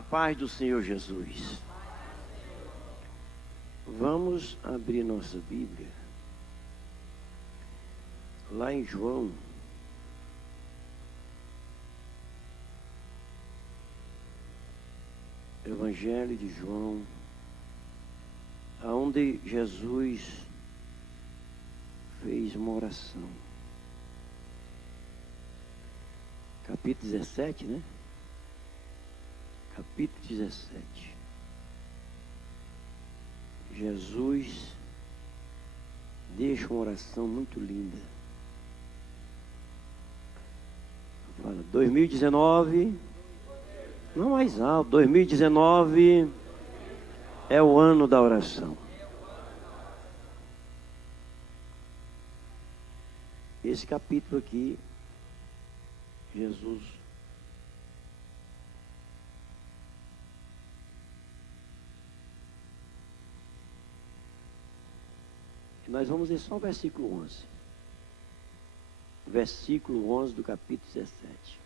A paz do Senhor Jesus. Vamos abrir nossa Bíblia lá em João. Evangelho de João, aonde Jesus fez uma oração. Capítulo 17, né? Capítulo 17. Jesus deixa uma oração muito linda. Fala, 2019, não mais alto, 2019 é o ano da oração. Esse capítulo aqui, Jesus nós vamos ler só o versículo 11. Versículo 11 do capítulo 17.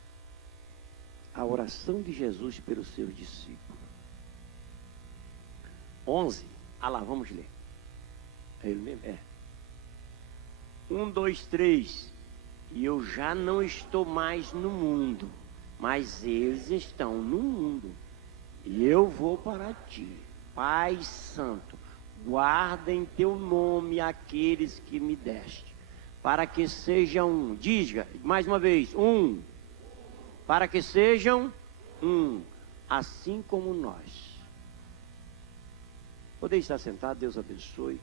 A oração de Jesus pelos seus discípulos. 11. Ah lá, vamos ler. É ele mesmo? É. 1, 2, 3. E eu já não estou mais no mundo, mas eles estão no mundo. E eu vou para ti. Pai Santo, guarda em teu nome aqueles que me deste, para que sejam um. Diga mais uma vez, um. Para que sejam um, assim como nós. Poder estar sentado, Deus abençoe.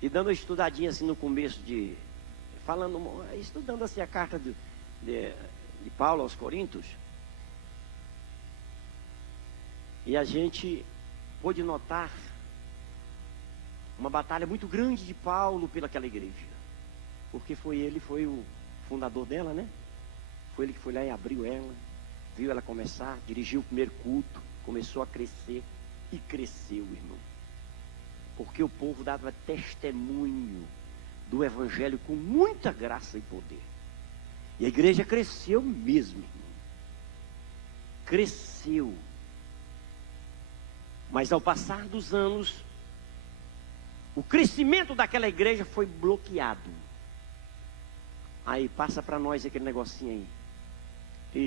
E dando uma estudadinha assim no começo estudando assim a carta de Paulo aos Coríntios. E a gente pôde notar uma batalha muito grande de Paulo pelaquela igreja. Porque foi o fundador dela, né? Foi ele que foi lá e abriu ela, viu ela começar, dirigiu o primeiro culto, começou a crescer e cresceu, irmão. Porque o povo dava testemunho do evangelho com muita graça e poder. E a igreja cresceu mesmo, irmão. Cresceu. Mas ao passar dos anos, o crescimento daquela igreja foi bloqueado. Aí passa para nós aquele negocinho aí.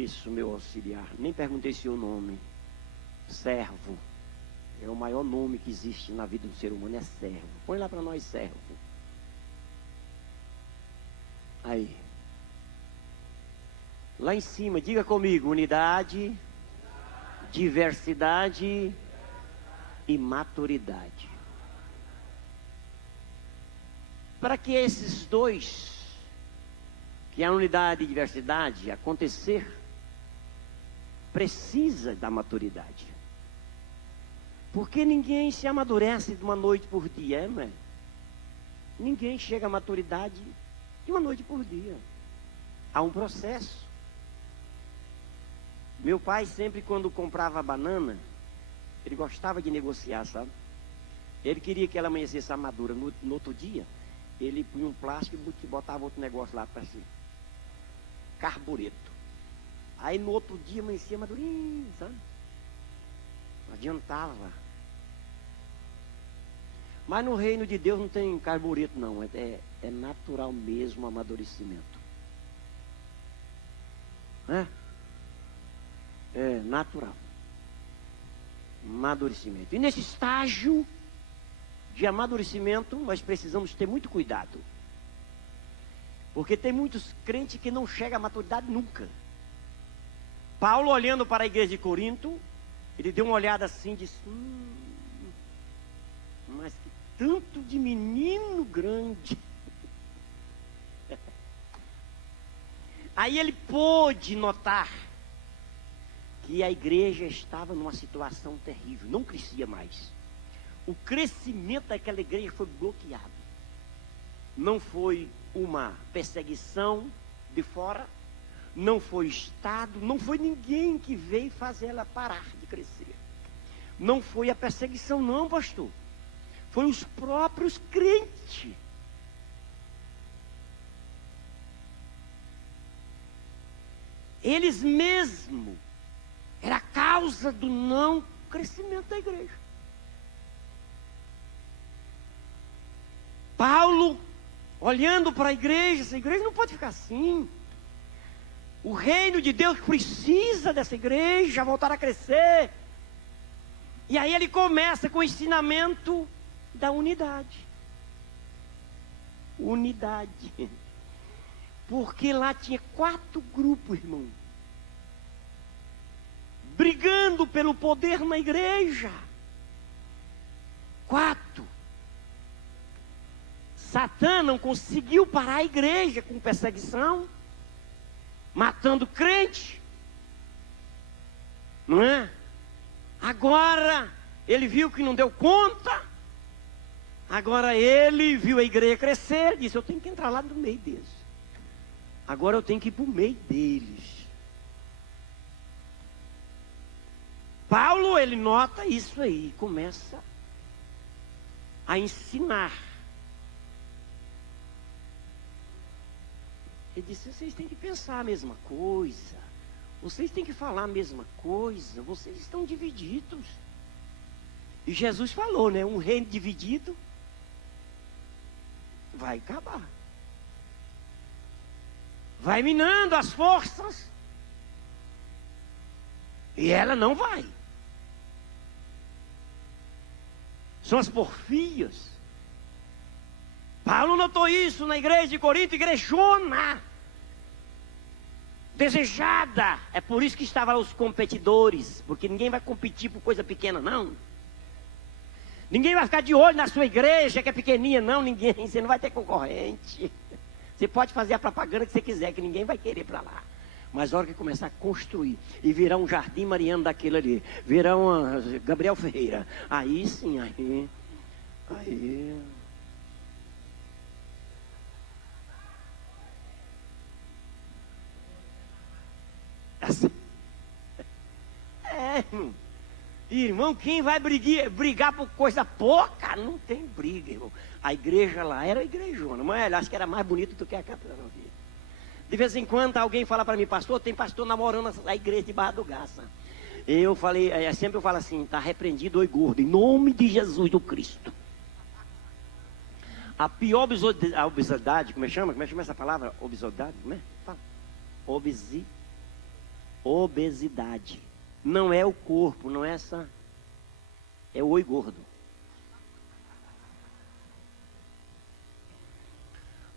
Isso, meu auxiliar. Nem perguntei seu nome. Servo. É o maior nome que existe na vida do ser humano, é servo. Põe lá para nós, servo. Aí. Lá em cima, diga comigo, unidade, diversidade e maturidade. Para que esses dois, que é a unidade e diversidade, acontecer, precisa da maturidade. Porque ninguém se amadurece de uma noite por dia, não é? Ninguém chega à maturidade de uma noite por dia. Há um processo. Meu pai sempre, quando comprava banana, ele gostava de negociar, sabe? Ele queria que ela amanhecesse madura. No outro dia, ele punha um plástico e botava outro negócio lá para cima. Carbureto. Aí no outro dia amanhecia madurinho, sabe? Não adiantava. Mas no reino de Deus não tem carbureto não. É natural mesmo o amadurecimento. É natural. Amadurecimento. E nesse estágio de amadurecimento, nós precisamos ter muito cuidado. Porque tem muitos crentes que não chegam à maturidade nunca. Paulo, olhando para a igreja de Corinto, ele deu uma olhada assim e disse: mas que tanto de menino grande. Aí ele pôde notar que a igreja estava numa situação terrível, não crescia mais. O crescimento daquela igreja foi bloqueado. Não foi uma perseguição de fora, não foi Estado, não foi ninguém que veio fazer ela parar de crescer. Não foi a perseguição não, pastor. Foi os próprios crentes. Eles mesmos era a causa do não crescimento da igreja. Paulo, olhando para a igreja, essa igreja não pode ficar assim. O reino de Deus precisa dessa igreja voltar a crescer. E aí ele começa com o ensinamento da unidade. Unidade. Porque lá tinha 4 grupos, irmão, brigando pelo poder na igreja. 4. Satã não conseguiu parar a igreja com perseguição, matando crente, não é? Agora ele viu que não deu conta. Agora ele viu a igreja crescer, disse: eu tenho que entrar lá no meio deles. Agora eu tenho que ir para o meio deles. Paulo, ele nota isso aí, começa a ensinar. Ele disse: vocês têm que pensar a mesma coisa, vocês têm que falar a mesma coisa, vocês estão divididos. E Jesus falou, né? Um reino dividido vai acabar, vai minando as forças, e ela não vai. São as porfias. Paulo notou isso na igreja de Corinto, igrejona, desejada. É por isso que estavam os competidores, porque ninguém vai competir por coisa pequena, não. Ninguém vai ficar de olho na sua igreja que é pequenininha, não. Ninguém, você não vai ter concorrente. Você pode fazer a propaganda que você quiser, que ninguém vai querer para lá. Mas a hora que começar a construir e virar um Jardim Mariano daquele ali, virar uma Gabriel Ferreira, aí sim, aí. Assim. Irmão. Irmão, quem vai brigar por coisa pouca? Não tem briga, irmão. A igreja lá era igrejona, mas acho que era mais bonito do que a catedral. De vez em quando alguém fala para mim: pastor, tem pastor namorando a igreja de Barra do Garça. Eu falei, sempre eu falo assim: está repreendido, oi gordo, em nome de Jesus do Cristo. A pior obesidade, como é que chama essa palavra? Obesidade, como é? Fala. Obesidade. Não é o corpo, não é essa. É o oi gordo.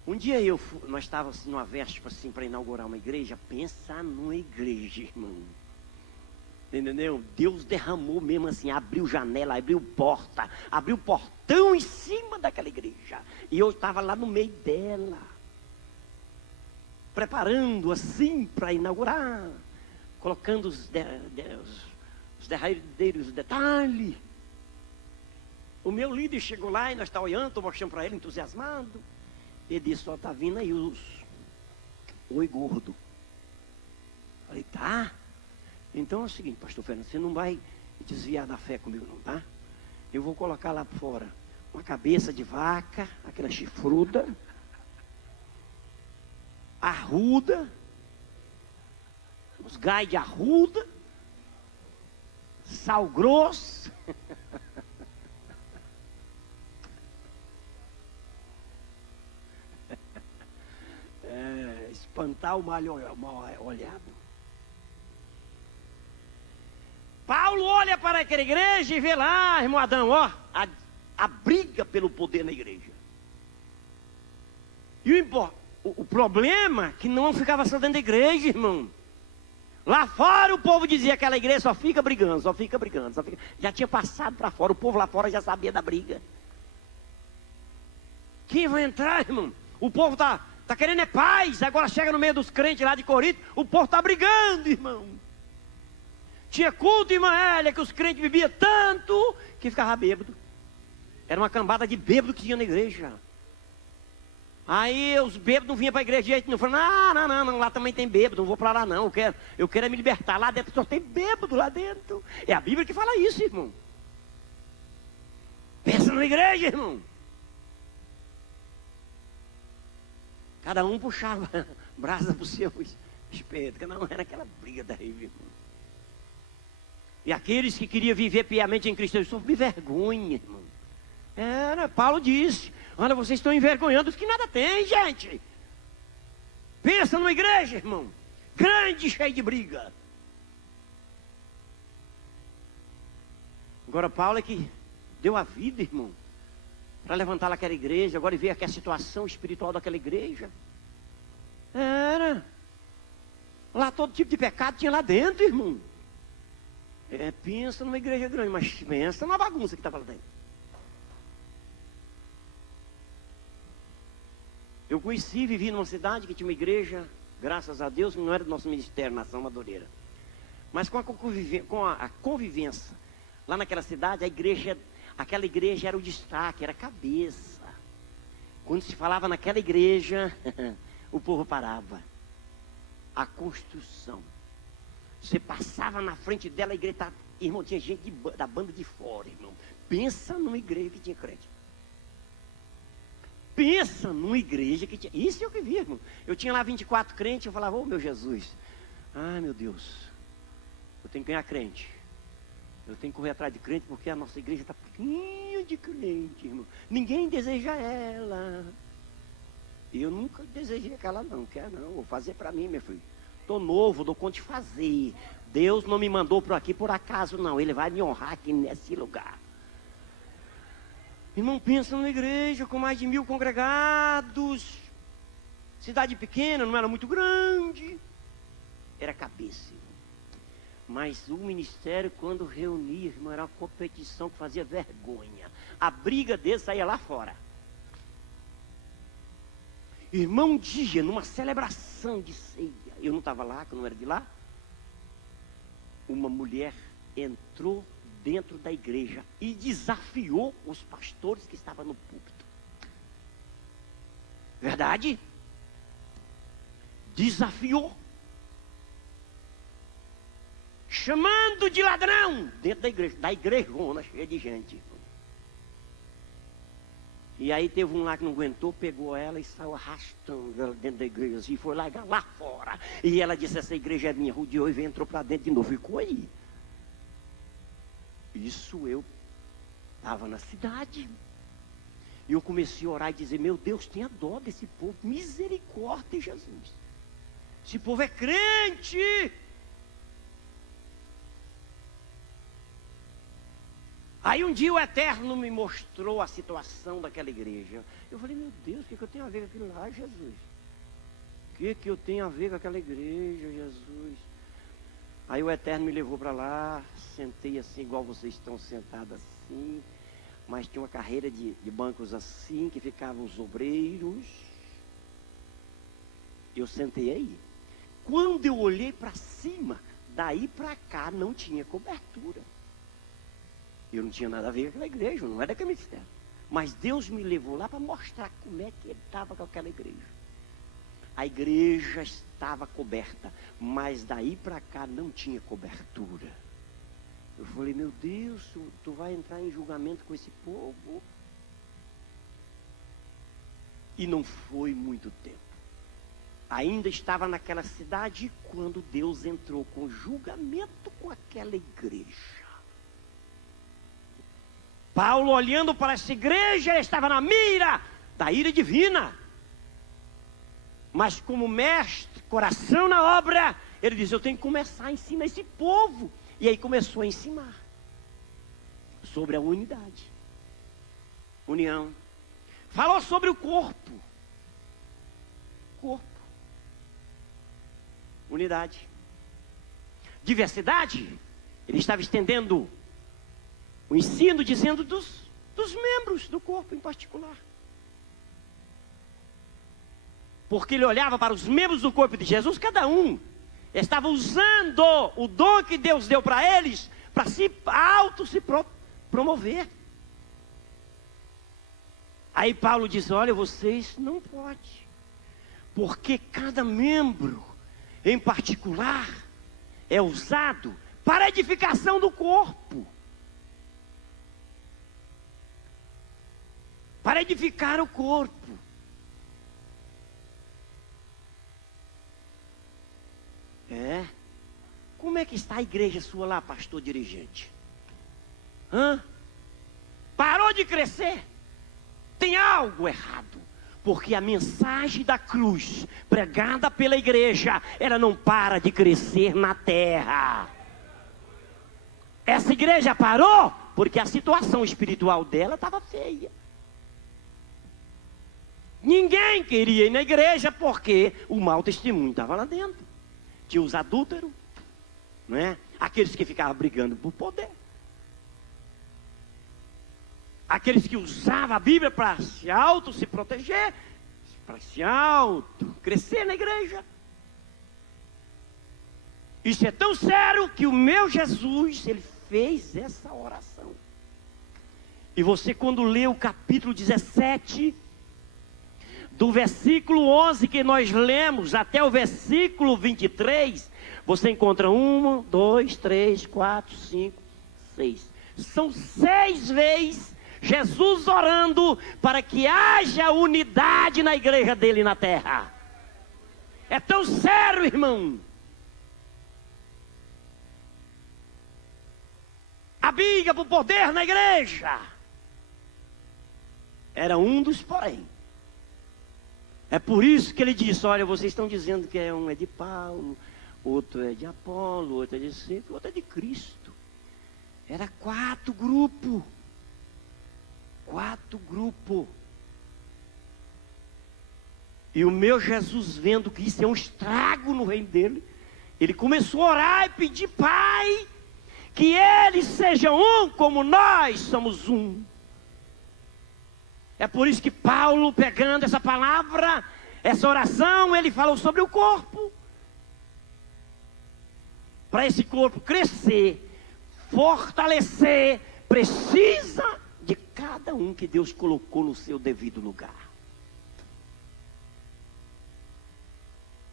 Um dia nós estávamos assim, numa véspera assim, para inaugurar uma igreja. Pensa numa igreja, irmão. Entendeu? Deus derramou mesmo assim, abriu janela, abriu porta, abriu portão em cima daquela igreja. E eu estava lá no meio dela, preparando assim para inaugurar, colocando os derradeiros detalhes. O meu líder chegou lá e nós estávamos olhando, estou mostrando para ele, entusiasmado. Ele disse: ó, está vindo aí os oi gordo. Falei: tá. Então é o seguinte, pastor Fernando, você não vai desviar da fé comigo não, tá? Eu vou colocar lá fora uma cabeça de vaca, aquela chifruda, arruda, os gai de arruda, sal grosso. Espantar o mal olhado. Paulo olha para aquela igreja e vê lá, irmão Adão, ó, a briga pelo poder na igreja. E o problema é que não ficava só dentro da igreja, irmão. Lá fora o povo dizia que aquela igreja só fica brigando, só fica brigando, só fica... Já tinha passado para fora, o povo lá fora já sabia da briga. Quem vai entrar, irmão? O povo tá querendo é paz. Agora chega no meio dos crentes lá de Corinto, o povo está brigando, irmão. Tinha culto, irmã Hélia, que os crentes bebiam tanto que ficava bêbado. Era uma cambada de bêbado que tinha na igreja. Aí os bêbados não vinham para a igreja de jeito nenhum. Falaram: não, lá também tem bêbado, não vou para lá não. Eu quero me libertar. Lá dentro só tem bêbado lá dentro. É a Bíblia que fala isso, irmão. Pensa na igreja, irmão. Cada um puxava brasa para os seus respeito, que não era aquela briga daí, irmão. E aqueles que queriam viver piamente em Cristo, eles são de vergonha, irmão. Paulo disse: olha, vocês estão envergonhando os que nada têm, gente. Pensa numa igreja, irmão, grande, cheia de briga. Agora Paulo é que deu a vida, irmão, para levantar aquela igreja. Agora ver aqui a situação espiritual daquela igreja. Lá todo tipo de pecado tinha lá dentro, irmão. Pensa numa igreja grande, mas pensa numa bagunça que estava lá dentro. Eu conheci, vivi numa cidade que tinha uma igreja, graças a Deus, não era do nosso ministério, Nação Madureira. Mas com a convivência lá naquela cidade, aquela igreja era o destaque, era a cabeça. Quando se falava naquela igreja, o povo parava. A construção. Você passava na frente dela, a igreja estava... Irmão, tinha gente da banda de fora, irmão. Pensa numa igreja que tinha crente. Pensa numa igreja que tinha... Isso é o que vi, irmão. Eu tinha lá 24 crentes, eu falava: meu Jesus. Ai, meu Deus. Eu tenho que ganhar crente. Eu tenho que correr atrás de crente, porque a nossa igreja está pouquinho de crente, irmão. Ninguém deseja ela. Eu nunca desejei aquela não, quero não. Vou fazer para mim, meu filho. Estou novo, dou conta de fazer. Deus não me mandou por aqui por acaso, não. Ele vai me honrar aqui nesse lugar. Irmão, pensa numa igreja com mais de 1000 congregados. Cidade pequena, não era muito grande. Era cabeça, irmão. Mas o ministério, quando reunia, irmão, era uma competição que fazia vergonha. A briga dele saía lá fora. Irmão, um dia, numa celebração de ceia, eu não estava lá, que eu não era de lá, uma mulher entrou dentro da igreja e desafiou os pastores que estavam no púlpito. Verdade? Desafiou. Chamando de ladrão dentro da igrejona cheia de gente. E aí teve um lá que não aguentou, pegou ela e saiu arrastando ela dentro da igreja e foi largar lá fora. E ela disse: essa igreja é minha, rodeou e entrou para dentro de novo, ficou aí. Isso eu estava na cidade. E eu comecei a orar e dizer: meu Deus, tenha dó desse povo, misericórdia, Jesus. Esse povo é crente. Aí um dia o Eterno me mostrou a situação daquela igreja. Eu falei: meu Deus, o que eu tenho a ver com aquilo lá, Jesus? O que eu tenho a ver com aquela igreja, Jesus? Aí o Eterno me levou para lá, sentei assim, igual vocês estão sentados assim, mas tinha uma carreira de bancos assim, que ficavam os obreiros. Eu sentei aí. Quando eu olhei para cima, daí para cá não tinha cobertura. Eu não tinha nada a ver com aquela igreja, não era daquele ministério. Mas Deus me levou lá para mostrar como é que ele estava com aquela igreja. A igreja estava coberta, mas daí para cá não tinha cobertura. Eu falei: meu Deus, tu vai entrar em julgamento com esse povo? E não foi muito tempo. Ainda estava naquela cidade quando Deus entrou com julgamento com aquela igreja. Paulo, olhando para essa igreja, ele estava na mira da ira divina. Mas como mestre, coração na obra, ele diz: eu tenho que começar a ensinar esse povo. E aí começou a ensinar sobre a unidade, união. Falou sobre o corpo. Corpo, unidade, diversidade. Ele estava estendendo o ensino, dizendo dos membros do corpo em particular. Porque ele olhava para os membros do corpo de Jesus, cada um estava usando o dom que Deus deu para eles, para se promover. Aí Paulo diz: olha, vocês não podem, porque cada membro em particular é usado para a edificação do corpo, para edificar o corpo. é que está a igreja sua lá, pastor dirigente? Parou de crescer? Tem algo errado. Porque a mensagem da cruz, pregada pela igreja, ela não para de crescer na terra. Essa igreja parou porque a situação espiritual dela estava feia. Ninguém queria ir na igreja porque o mau testemunho estava lá dentro. Tinha os adúlteros, não é? Aqueles que ficavam brigando por poder. Aqueles que usavam a Bíblia para se proteger, para crescer na igreja. Isso é tão sério que o meu Jesus, ele fez essa oração. E você, quando lê o capítulo 17, do versículo 11 que nós lemos até o versículo 23, você encontra 1, 2, 3, 4, 5, 6. São 6 vezes Jesus orando para que haja unidade na igreja dele na terra. É tão sério, irmão. A briga por poder na igreja era um dos porém. É por isso que ele disse: olha, vocês estão dizendo que um é de Paulo, outro é de Apolo, outro é de Cefo, outro é de Cristo. Era 4 grupos. 4 grupos. E o meu Jesus, vendo que isso é um estrago no reino dele, ele começou a orar e pedir: Pai, que eles sejam um como nós somos um. É por isso que Paulo, pegando essa palavra, essa oração, ele falou sobre o corpo. Para esse corpo crescer, fortalecer, precisa de cada um que Deus colocou no seu devido lugar.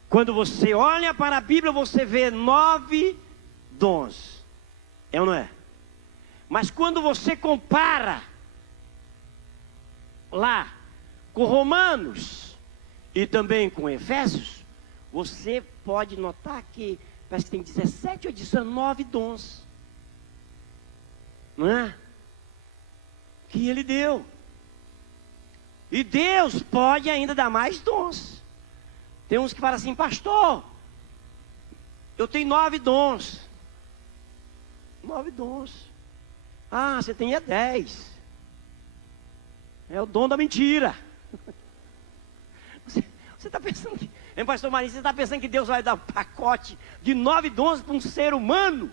Quando você olha para a Bíblia, você vê 9 dons. É ou não é? Mas quando você compara lá com Romanos e também com Efésios, você pode notar que parece que tem 17 ou 19 dons, não é? Que ele deu. E Deus pode ainda dar mais dons. Tem uns que falam assim: pastor, eu tenho 9 dons. 9 dons. Ah, você tem 10. É o dom da mentira. Você está pensando que, pastor Marinho, você está pensando que Deus vai dar um pacote de 9 dons para um ser humano?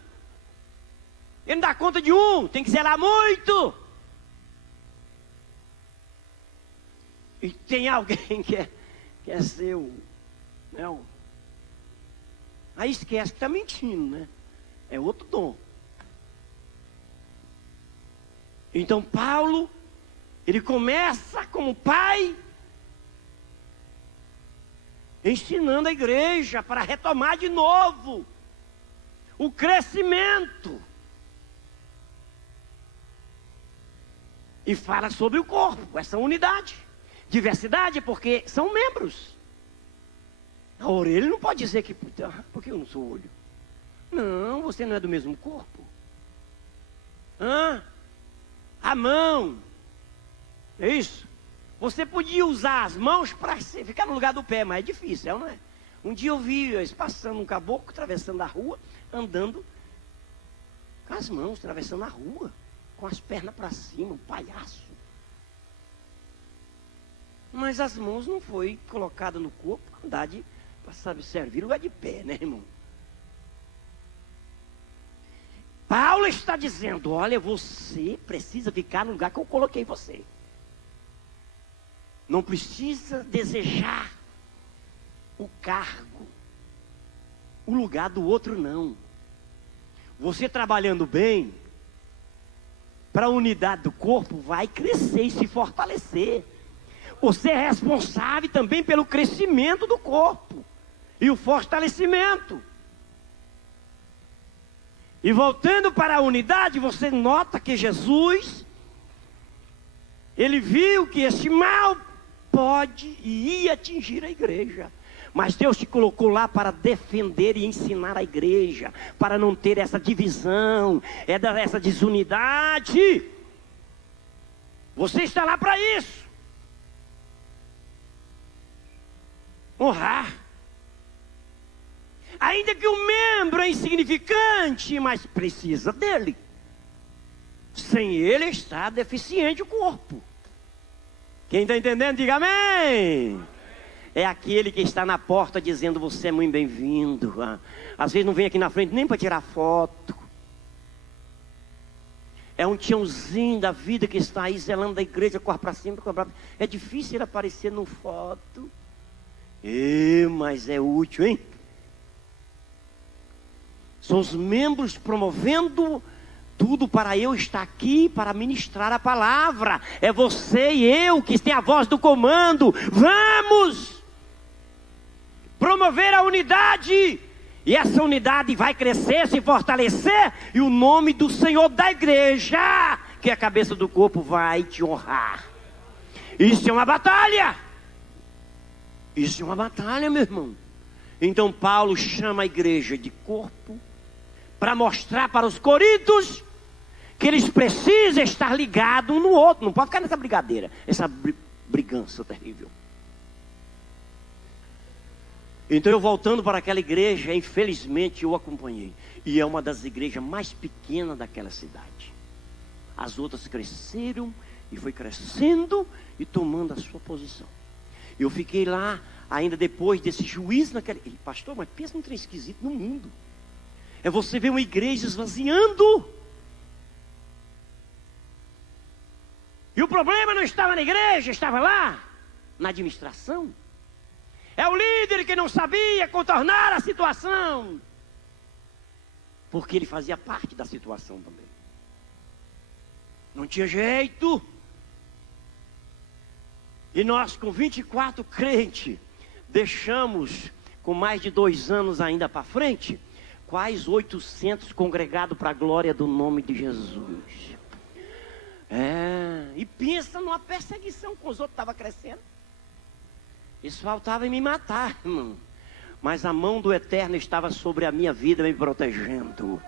Ele não dá conta de um, tem que zelar muito. E tem alguém que quer ser o... Não. Aí esquece que está mentindo, né? É outro dom. Então Paulo, ele começa como pai, ensinando a igreja para retomar de novo o crescimento. E fala sobre o corpo, essa unidade, diversidade, porque são membros. A orelha não pode dizer que, porque eu não sou olho. Não, você não é do mesmo corpo. A mão, é isso? Você podia usar as mãos para ficar no lugar do pé, mas é difícil, não é? Um dia eu vi eles passando um caboclo, atravessando a rua, andando com as mãos, atravessando a rua, com as pernas para cima, um palhaço. Mas as mãos não foi colocada no corpo para andar para servir lugar de pé, né, irmão? Paulo está dizendo: olha, você precisa ficar no lugar que eu coloquei você. Não precisa desejar o cargo, o lugar do outro, não. Você trabalhando bem, para a unidade do corpo, vai crescer e se fortalecer. Você é responsável também pelo crescimento do corpo e o fortalecimento. E voltando para a unidade, você nota que Jesus, ele viu que esse mal pode e ia atingir a igreja. Mas Deus te colocou lá para defender e ensinar a igreja, para não ter essa divisão, essa desunidade. Você está lá para isso. Honrar. Ainda que o membro é insignificante, mas precisa dele. Sem ele está deficiente o corpo. Quem está entendendo, diga amém. É aquele que está na porta dizendo: você é muito bem-vindo. Às vezes não vem aqui na frente nem para tirar foto. É um tiãozinho da vida que está aí zelando da igreja, corre para cima, corre para baixo. É difícil ele aparecer no foto. Mas é útil, hein? São os membros promovendo tudo para eu estar aqui, para ministrar a palavra. É você e eu que tem a voz do comando. Vamos promover a unidade. E essa unidade vai crescer, se fortalecer. E o nome do Senhor da igreja, que é a cabeça do corpo, vai te honrar. Isso é uma batalha. Isso é uma batalha, meu irmão. Então Paulo chama a igreja de corpo, para mostrar para os coríntios que eles precisam estar ligados um no outro. Não pode ficar nessa brigadeira, essa brigança terrível. Então eu voltando para aquela igreja, infelizmente eu acompanhei. E é uma das igrejas mais pequenas daquela cidade. As outras cresceram e foi crescendo e tomando a sua posição. Eu fiquei lá ainda depois desse juízo naquela... Pastor, mas pensa num trem esquisito no mundo. É você ver uma igreja esvaziando. E o problema não estava na igreja, estava lá, na administração. É o líder que não sabia contornar a situação. Porque ele fazia parte da situação também. Não tinha jeito. E nós com 24 crentes, deixamos com mais de 2 anos ainda para frente, quase 800 congregados para a glória do nome de Jesus. E pensa numa perseguição com os outros, estava crescendo. Isso faltava em me matar, irmão. Mas a mão do Eterno estava sobre a minha vida, me protegendo.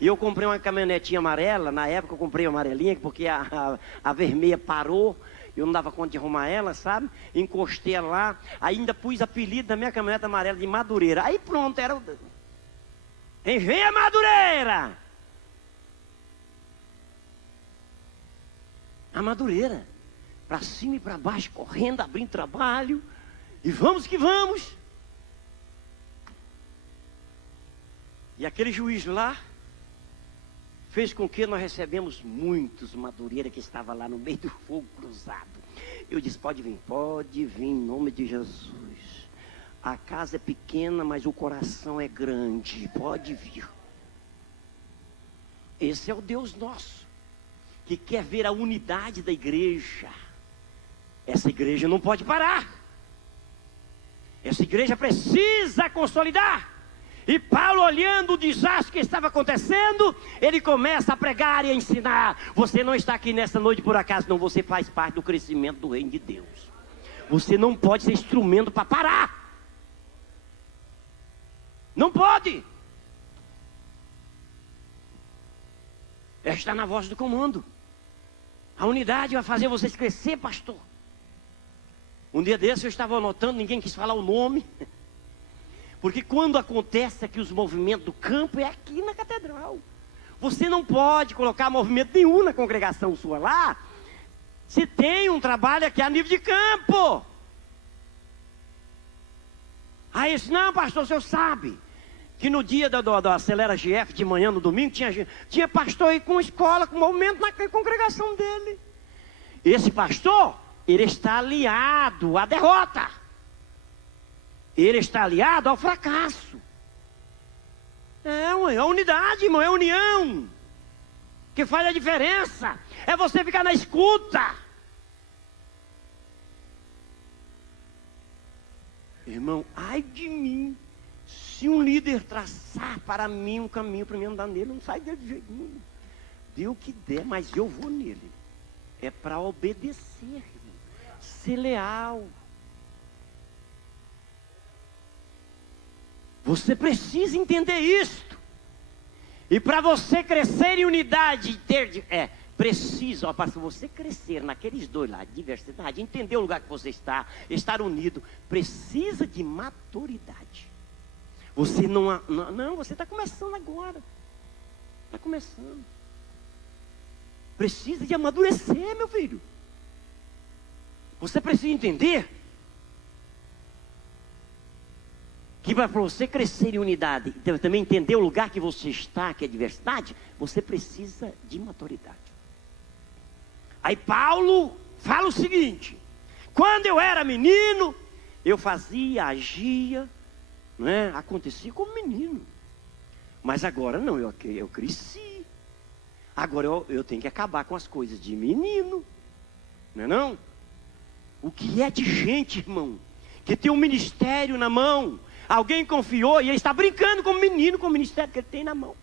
E eu comprei uma caminhonetinha amarela. Na época eu comprei uma amarelinha, porque a vermelha parou. Eu não dava conta de arrumar ela, sabe? Encostei ela lá. Ainda pus apelido da minha caminhonete amarela de Madureira. Aí pronto, era o... Quem vem a Madureira? A Madureira. Para cima e para baixo, correndo, abrindo trabalho. E vamos que vamos. E aquele juiz lá fez com que nós recebemos muitos Madureira que estavam lá no meio do fogo cruzado. Eu disse: pode vir em nome de Jesus. A casa é pequena, mas o coração é grande. Pode vir. Esse é o Deus nosso, que quer ver a unidade da igreja. Essa igreja não pode parar. Essa igreja precisa consolidar. E Paulo, olhando o desastre que estava acontecendo, ele começa a pregar e a ensinar. Você não está aqui nessa noite por acaso, não. Você faz parte do crescimento do reino de Deus. Você não pode ser instrumento para parar. Não pode. Está na voz do comando. A unidade vai fazer vocês crescer, pastor. Um dia desse eu estava anotando, ninguém quis falar o nome. Porque quando acontece aqui os movimentos do campo, é aqui na catedral. Você não pode colocar movimento nenhum na congregação sua lá, se tem um trabalho aqui a nível de campo. Aí eu disse: não, pastor, o senhor sabe que no dia do Acelera GF de manhã, no domingo, tinha pastor aí com escola, com movimento na congregação dele. Esse pastor, ele está aliado à derrota. Ele está aliado ao fracasso. É a unidade, irmão, é a união que faz a diferença. É você ficar na escuta. Irmão, ai de mim, se um líder traçar para mim um caminho para mim andar nele, eu não saio dele de jeito nenhum. Dê o que der, mas eu vou nele. É para obedecer, irmão. Ser leal. Você precisa entender isto. E para você crescer em unidade, precisa, ó, para você crescer naqueles dois lá, diversidade, entender o lugar que você está, estar unido, precisa de maturidade. Você não, você está começando agora. Está começando. Precisa de amadurecer, meu filho. Você precisa entender que para você crescer em unidade, também entender o lugar que você está, que é diversidade, você precisa de maturidade. Aí Paulo fala o seguinte: quando eu era menino, eu fazia, agia, né, acontecia como menino. Mas agora não, eu cresci. Agora eu tenho que acabar com as coisas de menino. Não é não? O que é de gente, irmão, que tem um ministério na mão, alguém confiou e ele está brincando como menino com o ministério que ele tem na mão.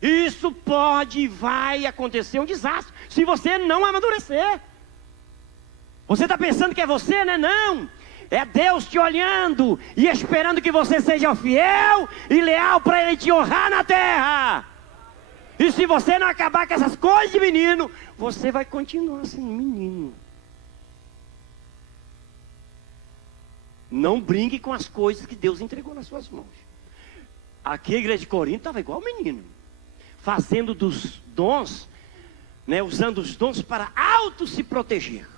Isso pode e vai acontecer um desastre se você não amadurecer. Você está pensando que é você, né? Não. É Deus te olhando e esperando que você seja fiel e leal para Ele te honrar na terra. E se você não acabar com essas coisas de menino, você vai continuar sendo menino. Não brinque com as coisas que Deus entregou nas suas mãos. Aqui a igreja de Corinto estava igual menino, fazendo dos dons, né, usando os dons para auto se proteger.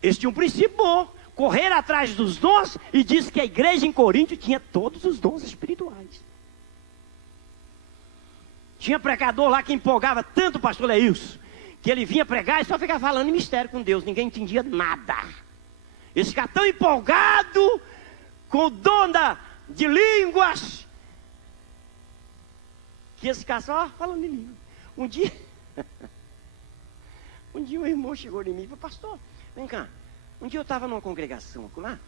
Eles tinham um princípio bom, correr atrás dos dons, e diz que a igreja em Corinto tinha todos os dons espirituais. Tinha pregador lá que empolgava tanto o pastor Leilson, que ele vinha pregar e só ficava falando em mistério com Deus, ninguém entendia nada. Eles ficavam tão empolgados com o dom de línguas, que eles ficavam só falando em língua. Um dia um irmão chegou em mim e falou: pastor, vem cá, um dia eu estava numa congregação lá,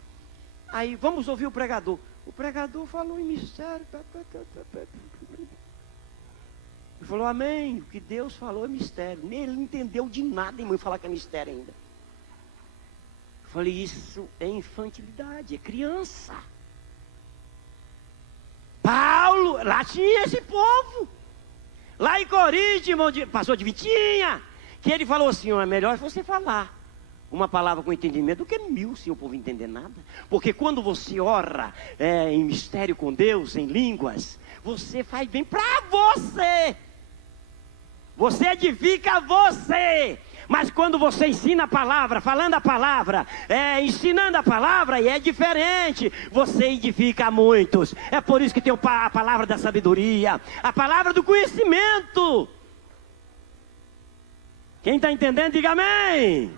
aí vamos ouvir o pregador. O pregador falou em mistério. Ele falou amém, o que Deus falou é mistério. Ele não entendeu de nada, irmão, falar que é mistério ainda. Eu falei, isso é infantilidade, é criança. Paulo, lá tinha esse povo. Lá em Corinto, irmão, pastor de Vitinha, que ele falou assim, é melhor você falar uma palavra com entendimento do que 1000 sem o povo entender nada. Porque quando você ora em mistério com Deus, em línguas, você faz bem para você. Você edifica você. Mas quando você ensina a palavra, falando a palavra, ensinando a palavra, e é diferente, você edifica muitos. É por isso que tem a palavra da sabedoria, a palavra do conhecimento. Quem está entendendo, diga amém.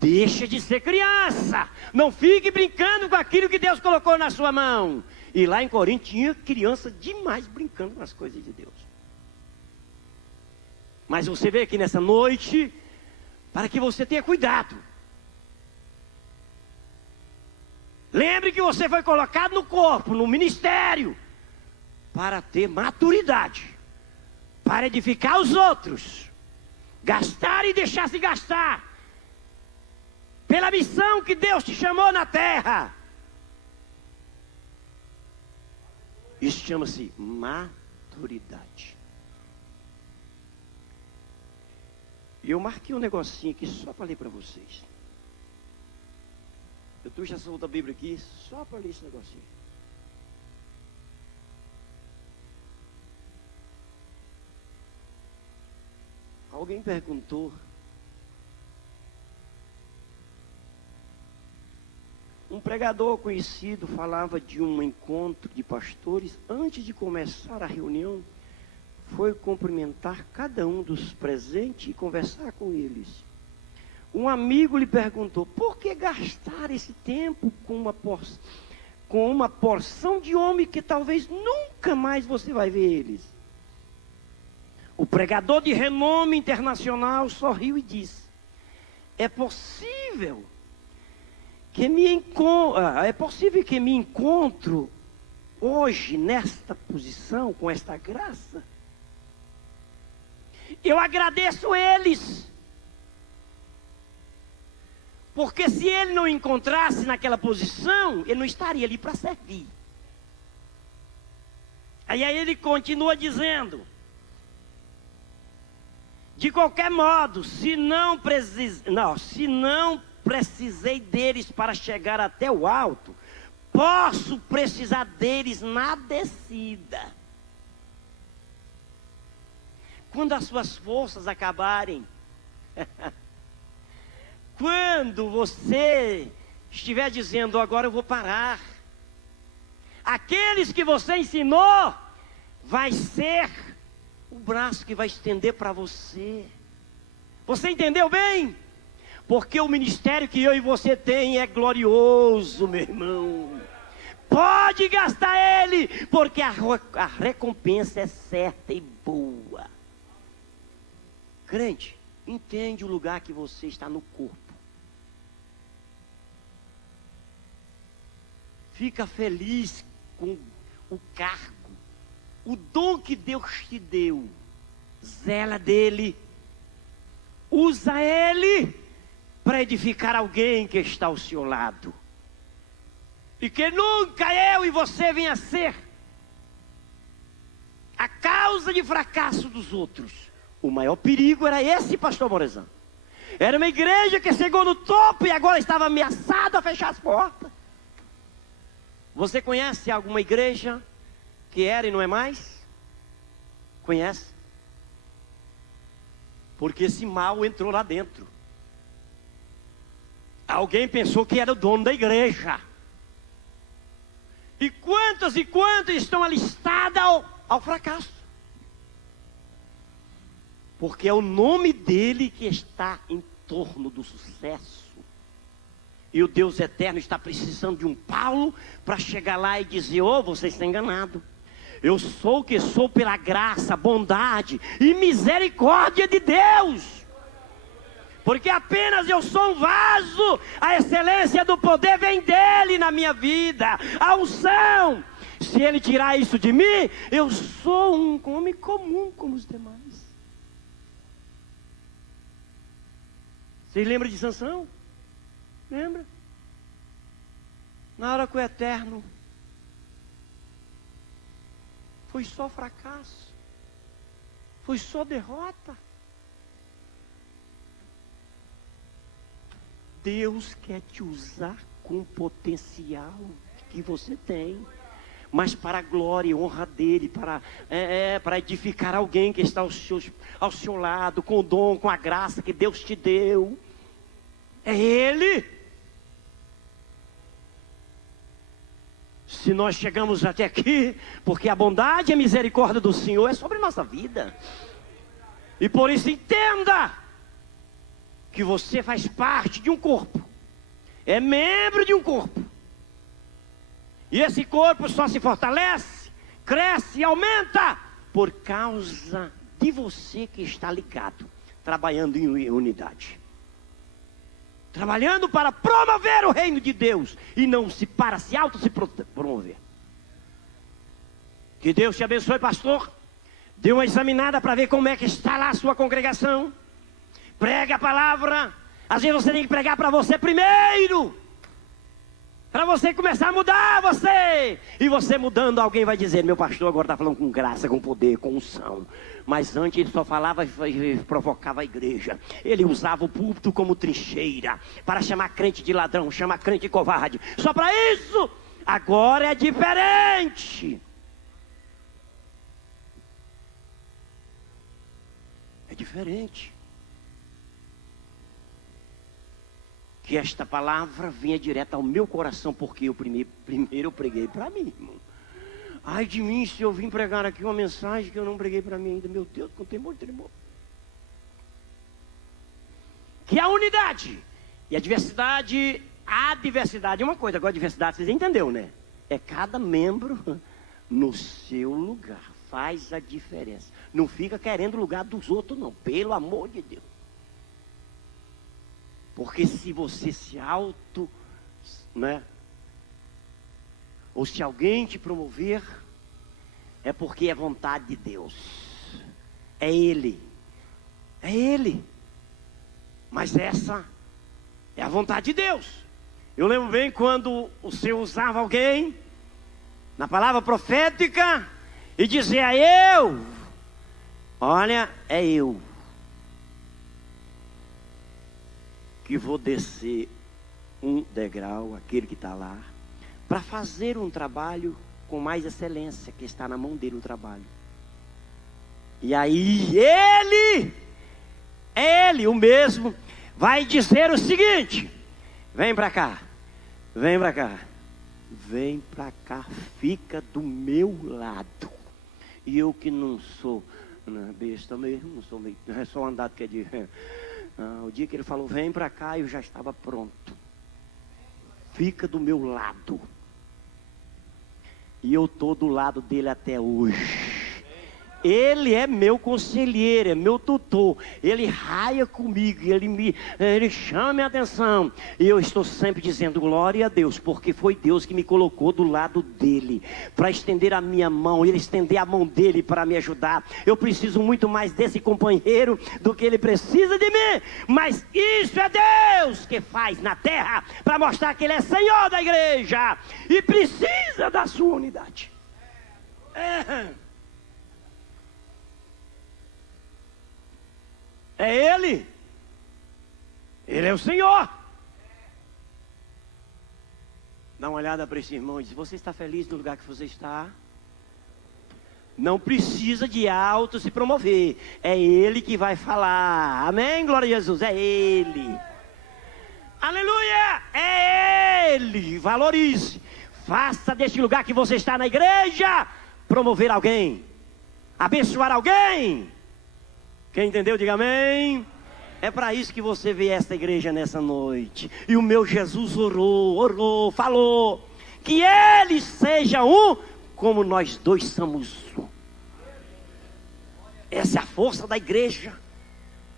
Deixa de ser criança. Não fique brincando com aquilo que Deus colocou na sua mão. E lá em Corinto tinha criança demais brincando com as coisas de Deus. Mas você veio aqui nessa noite para que você tenha cuidado. Lembre que você foi colocado no corpo, no ministério, para ter maturidade, para edificar os outros, gastar e deixar se gastar, pela missão que Deus te chamou na terra. Isso chama-se maturidade. E eu marquei um negocinho aqui só para ler para vocês. Eu trouxe essa outra Bíblia aqui só para ler esse negocinho. Alguém perguntou. Um pregador conhecido falava de um encontro de pastores. Antes de começar a reunião, foi cumprimentar cada um dos presentes e conversar com eles. Um amigo lhe perguntou, por que gastar esse tempo com uma porção de homem que talvez nunca mais você vai ver eles? O pregador de renome internacional sorriu e disse, é possível que me encontro hoje nesta posição, com esta graça. Eu agradeço eles, Porque se ele não encontrasse naquela posição, ele não estaria ali para servir. Aí ele continua dizendo: de qualquer modo, se não precisei deles para chegar até o alto, posso precisar deles na descida. Quando as suas forças acabarem, quando você estiver dizendo, agora eu vou parar, aqueles que você ensinou, vai ser o braço que vai estender para você. Você entendeu bem? Porque o ministério que eu e você tem é glorioso, meu irmão. Pode gastar ele, porque a recompensa é certa e boa. Crente, entende o lugar que você está no corpo. Fica feliz com o cargo, o dom que Deus te deu. Zela dele, usa ele para edificar alguém que está ao seu lado. E que nunca eu e você venha ser a causa de fracasso dos outros. O maior perigo era esse, pastor Morezão. Era uma igreja que chegou no topo e agora estava ameaçada a fechar as portas. Você conhece alguma igreja que era e não é mais? Conhece? Porque esse mal entrou lá dentro. Alguém pensou que era o dono da igreja. E quantas estão alistadas ao fracasso? Porque é o nome dele que está em torno do sucesso. E o Deus eterno está precisando de um Paulo para chegar lá e dizer: você está enganado. Eu sou o que sou pela graça, bondade e misericórdia de Deus. Porque apenas eu sou um vaso, a excelência do poder vem dele na minha vida, a unção. Se ele tirar isso de mim, eu sou um homem comum como os demais. Vocês lembram de Sansão? Lembra? Na hora que o eterno foi só fracasso, foi só derrota. Deus quer te usar com o potencial que você tem, mas para a glória e honra dele, para edificar alguém que está ao seu lado, com o dom, com a graça que Deus te deu. É ele. Se nós chegamos até aqui, porque a bondade e a misericórdia do Senhor é sobre nossa vida. E por isso entenda que você faz parte de um corpo, é membro de um corpo, e esse corpo só se fortalece, cresce e aumenta por causa de você que está ligado, trabalhando em unidade, trabalhando para promover o reino de Deus e não para se promover. Que Deus te abençoe, pastor. Dê uma examinada para ver como é que está lá a sua congregação. Prega a palavra. Às vezes você tem que pregar para você primeiro, para você começar a mudar você. E você mudando, alguém vai dizer: meu pastor agora está falando com graça, com poder, com unção. Mas antes ele só falava e provocava a igreja. Ele usava o púlpito como trincheira para chamar crente de ladrão, chamar crente de covarde. Só para isso. Agora é diferente. É diferente. Que esta palavra venha direto ao meu coração, porque eu primeiro eu preguei para mim, irmão. Ai de mim se eu vim pregar aqui uma mensagem que eu não preguei para mim ainda. Meu Deus, com temor e tremor. Que a unidade e a diversidade é uma coisa. Agora a diversidade, vocês entenderam, né? É cada membro no seu lugar. Faz a diferença. Não fica querendo o lugar dos outros, não. Pelo amor de Deus. Porque se você se né? Ou se alguém te promover, é porque é vontade de Deus. É Ele. É Ele. Mas essa É a vontade de Deus. Eu lembro bem quando o Senhor usava alguém na palavra profética e dizia: eu, olha, é eu que vou descer um degrau, aquele que está lá, para fazer um trabalho com mais excelência, que está na mão dele o trabalho. E aí ele, o mesmo, vai dizer o seguinte: vem para cá, vem para cá, vem para cá, fica do meu lado. E eu que não sou besta mesmo, não sou meio, é só andado que é de... o dia que ele falou, vem para cá, eu já estava pronto. Fica do meu lado. E eu estou do lado dele até hoje. Ele é meu conselheiro, é meu tutor. Ele raia comigo, ele chama minha atenção. E eu estou sempre dizendo glória a Deus, porque foi Deus que me colocou do lado dele, para estender a minha mão, ele estender a mão dele para me ajudar. Eu preciso muito mais desse companheiro do que ele precisa de mim. Mas isso é Deus que faz na terra, para mostrar que ele é Senhor da igreja e precisa da sua unidade. É Ele. Ele é o Senhor. Dá uma olhada para esse irmão e diz: você está feliz no lugar que você está? Não precisa de auto se promover. É Ele que vai falar. Amém? Glória a Jesus. É Ele. Aleluia. É Ele. Valorize. Faça deste lugar que você está na igreja promover alguém, abençoar alguém. Quem entendeu, diga amém. É para isso que você vê esta igreja nessa noite. E o meu Jesus orou, falou que Ele seja um como nós dois somos um. Essa é a força da igreja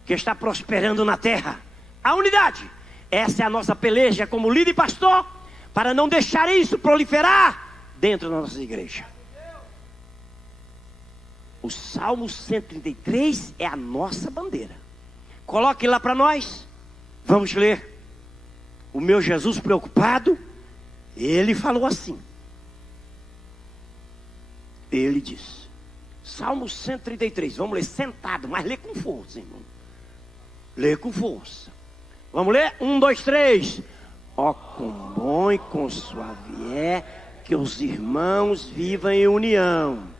que está prosperando na terra. A unidade. Essa é a nossa peleja como líder e pastor, para não deixar isso proliferar dentro da nossa igreja. O Salmo 133 é a nossa bandeira. Coloque lá para nós. Vamos ler. O meu Jesus preocupado, ele falou assim. Ele diz. Salmo 133. Vamos ler sentado, mas lê com força, irmão. Lê com força. Vamos ler? 1, 2, 3. Ó, quão bom e quão suave é que os irmãos vivam em união.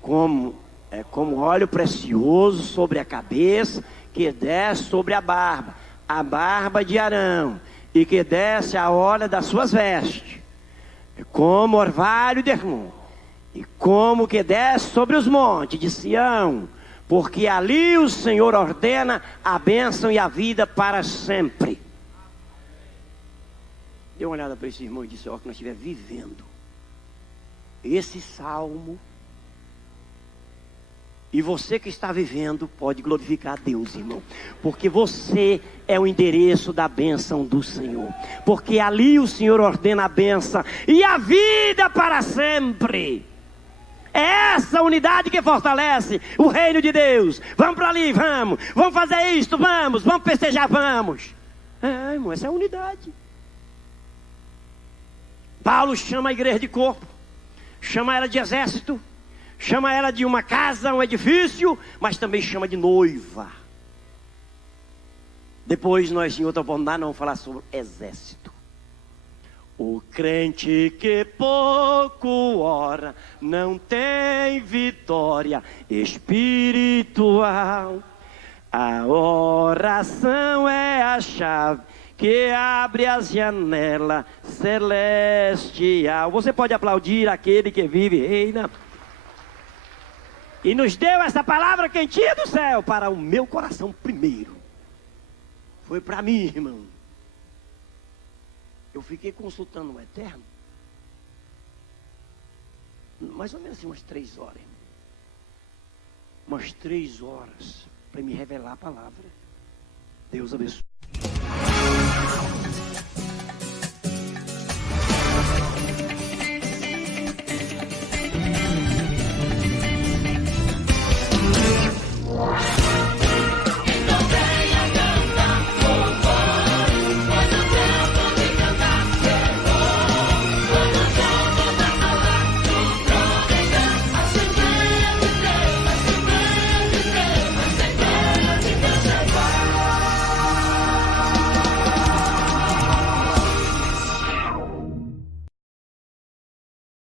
Como óleo precioso sobre a cabeça, que desce sobre a barba de Arão, e que desce a orla das suas vestes, como orvalho de Hermon, e como que desce sobre os montes de Sião, porque ali o Senhor ordena a bênção e a vida para sempre. Dê uma olhada para esse irmão e disse: ó, que nós estivermos vivendo esse salmo. E você que está vivendo pode glorificar a Deus, irmão. Porque você é o endereço da bênção do Senhor. Porque ali o Senhor ordena a bênção e a vida para sempre. É essa unidade que fortalece o reino de Deus. Vamos para ali, vamos. Vamos fazer isto, vamos. Vamos festejar, vamos. Irmão, essa é a unidade. Paulo chama a igreja de corpo. Chama ela de exército. Chama ela de uma casa, um edifício, mas também chama de noiva. Depois nós, em outra oportunidade, vamos falar sobre exército. O crente que pouco ora não tem vitória espiritual. A oração é a chave que abre as janelas celestial. Você pode aplaudir aquele que vive e reina. E nos deu essa palavra quentinha do céu para o meu coração primeiro. Foi para mim, irmão. Eu fiquei consultando o Eterno. Mais ou menos assim, umas 3 horas. Irmão. Umas 3 horas para me revelar a palavra. Deus abençoe.